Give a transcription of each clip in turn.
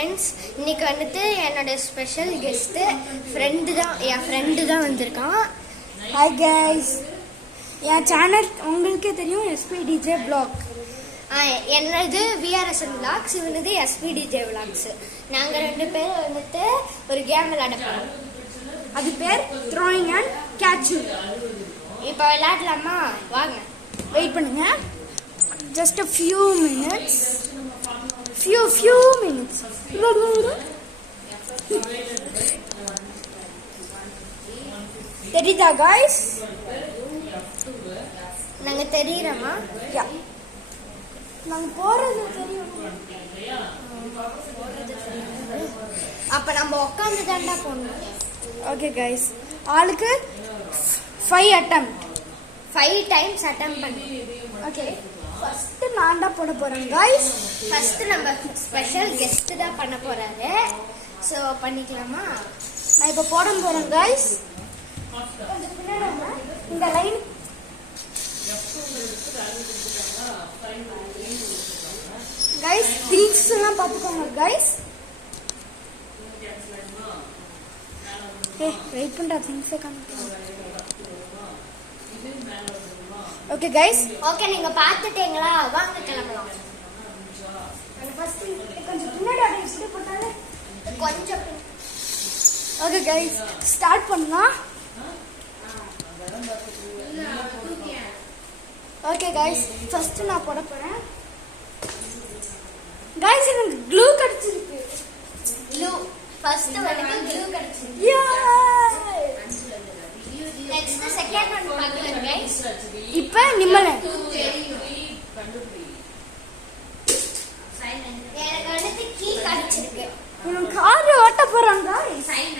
Friends, இன்னைக்கு வந்துட்டு என்னோட ஸ்பெஷல் கெஸ்ட்டு என் ஃப்ரெண்டு தான் வந்திருக்கான். ஹாய் கைஸ், என் சேனல் உங்களுக்கே தெரியும், எஸ்பிடிஜே vlog. என்னது விஆர்எஸ்என் விளாக்ஸ், இவனது எஸ்பிடிஜே விளாக்ஸ். நாங்கள் ரெண்டு பேரும் வந்துட்டு ஒரு கேம் விளையாட போகிறோம். அது பேர் த்ரோயிங் அண்ட் கேட்சிங். இப்போ விளையாடலாமா? வாங்க, வெயிட் பண்ணுங்க, ஜஸ்ட் a few minutes. தெரியுதா guys? நாங்க தெரியுறோமா? யா, நாங்க போறது தெரியும். அப்ப நம்ம உட்காந்து தாண்டா போடணும். ஓகே guys, ஆளுக்கு 5 attempt, 5 times attempt பண்ணு. ஓகே. ஃபர்ஸ்ட் நான் தான் போட போறேன் guys. ஃபர்ஸ்ட் நம்ம ஸ்பெஷல் கெஸ்ட் தான் பண்ண போறாரு. சோ பண்ணிக்கலாமா? நான் இப்ப போட போறேன் guys. கொஞ்சம் பின்னாடி வாங்க. இந்த லைன் guys, திங்ஸ் எல்லாம் பாத்துக்கோங்க guys. வெயிட் பண்றா, திங்ஸ் காமிக்கிறேன். ஓகே கைஸ், ஓகே, நீங்க பாத்துட்டீங்களா? வாங்க கிளம்பலாம். ஃபர்ஸ்ட் கொஞ்சம் பின்னாடி அப்படியே இப்படி போட்டாலே கொஞ்சம் ஓகே கைஸ், ஸ்டார்ட் பண்ணலாம். ஓகே கைஸ், ஃபர்ஸ்ட் நான் போட போறேன் கைஸ். எனக்கு க்ளூ கிடைச்சிருக்கு. க்ளூ ஃபர்ஸ்ட் வந்து க்ளூ கிடைச்சிருக்கு. நெக்ஸ்ட் செகண்ட் ஒன் பார்க்கலாம் गाइस. இப்போ நிம்மல எனக்கு வந்து கீ கிடைச்சிருக்கு. எனக்கு கார் ஓட்ட போறாங்க சைன்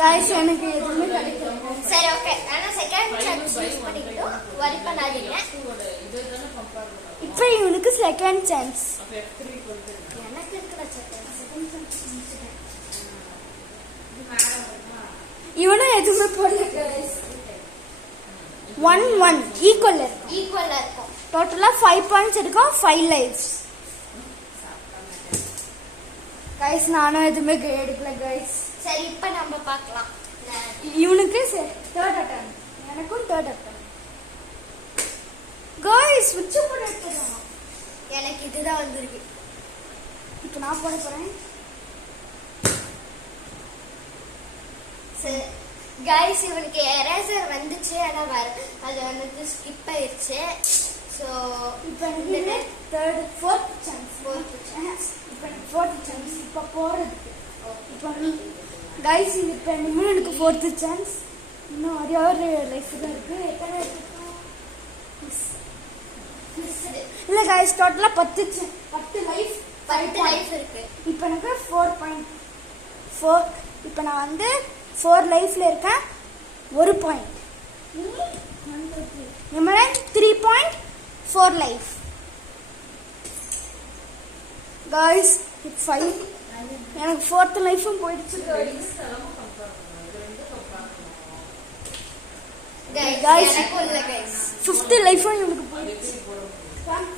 गाइस. எனக்கு எதுவுமே கிடைக்கல. சரி, ஓகே, انا செகண்ட் சான்ஸ் யூஸ் பண்ணிக்கிட்டோம். வரி பண்ணாதீங்க. இப்போ இவனுக்கு செகண்ட் சான்ஸ். எனக்கு இருக்கிற செகண்ட் சான்ஸ். இவனும் எதுவுமே போடல गाइस. 1-1 ஈக்குவல் இருக்கும். டோட்டலா 5 பாயிண்ட்ஸ் இருக்கும், 5 லைவ்ஸ். गाइस, நானும் எதுவுமே எடுக்கல गाइस. சரி, இப்போ நம்ம பார்க்கலாம். இவனுக்கு தேர்ட் அட்டெம்ப்ட், எனக்கும் தேர்ட் அட்டெம்ப்ட். गाइस, ஸ்விட்ச் போட எடுத்துறோம். எனக்கு இதுதான் வந்திருக்கு. இப்போ நான் போட போறேன். சரி गाइस, இவனுக்கு எரேசர் வந்துச்சு, ஆனா அது வந்து ஸ்கிப் ஆயிருச்சு. சோ இப்போ எனக்கு தேர்ட் ஃபோர்த் சான்ஸ். இப்போ ஃபோர்த் சான்ஸ் இப்போ போறதுக்கு. இப்போ गाइस, இப்போ இன்னும் எனக்கு ஃபோர்த் சான்ஸ். இன்னும் ஒரே ஒரு லைஃப் தான் இருக்கு. எத்தனை இருக்கு? இல்ல गाइस, டோட்டலா 10 லைஃப் இருக்கு. இப்போ எனக்கு 4.4. இப்போ நான் வந்து 4 லைஃப்ல இருக்கேன், 1 பாயிண்ட். நம்மள 3.4 லைஃப். गाइस, 5. எனக்கு 4th லைஃபும் போயிடுச்சு गाइस. गाइस, எனக்கு இல்ல गाइस. 5th லைஃபும் எனக்கு போயிடுச்சு.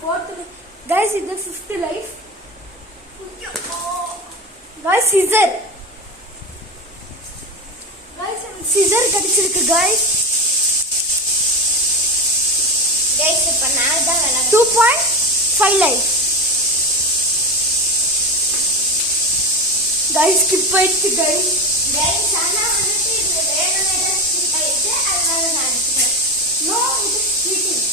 4th गाइस, இது 5th life. Guys, scissor. Guys, scissor கிடைச்சிருக்கு गाइस. गाइस, இப்ப நான் தான் விளையாடுறேன். 2.5 லைஃப். गाइस, ஸ்கிப் ஆயிடுச்சு गाइस. गाइस, ஆனா வந்து இது வேணும்னே ஸ்கிப் ஆயிடுச்சு, அதனால நான் அடிச்சேன். நோ, இது சீட்டிங்.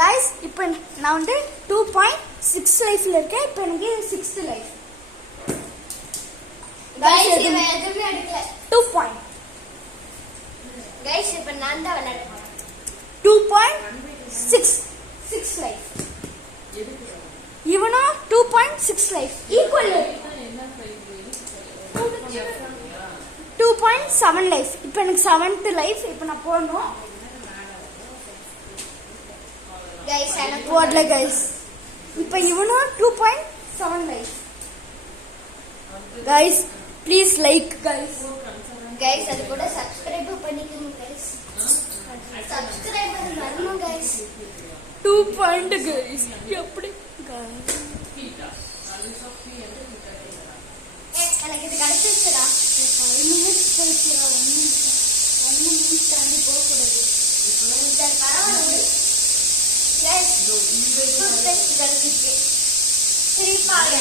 गाइस, இப்போ நான் வந்து 2.6 லைஃப்ல இருக்கேன். இப்போ எனக்கு 6th லைஃப். गाइस, இவன் எதுவுமே அடிக்கல. 2 பாயிண்ட். गाइस, இப்ப நான் தான் விளையாட போறேன். 2.6 லைஃப். இவனும் 2.6 லைஃப் ஈக்குவல். 2.7 லைஃப். இப்போ எனக்கு 7th லைஃப். இப்போ நான் போடணும். गाइस, எனக்கு போடல गाइस. இப்போ இவனும் 2.7 life. Guys, please like guys. Guys, அது கூட சப்ஸ்கிரைப் பண்ணிக்கோங்க गाइस. கண்டு guys எப்படி எனக்கு இது கிடைச்சிருச்சுடா 5 minutes கழிச்சுடா 1 minute தாண்டி போகக்கூடாது பரவாயில்ல guys டூத்பேஸ்ட் கிடைச்சிச்சு திருப்பாங்க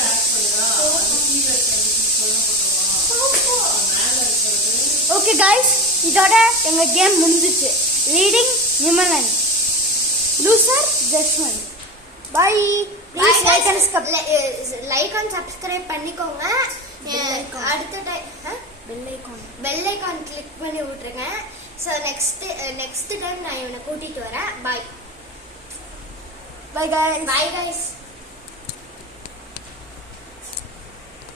ஓகே guys இதோட எங்க கேம் முடிஞ்சிச்சு leading Nimalan loser Jaswanth bye please like and subscribe பண்ணிக்கோங்க அடுத்த டைம் பெல் ஐகான் கிளிக் பண்ணி விட்டுருங்க ஸோ நெக்ஸ்ட் டைம் நான் இவனை கூட்டிட்டு வரேன் bye bye guys bye guys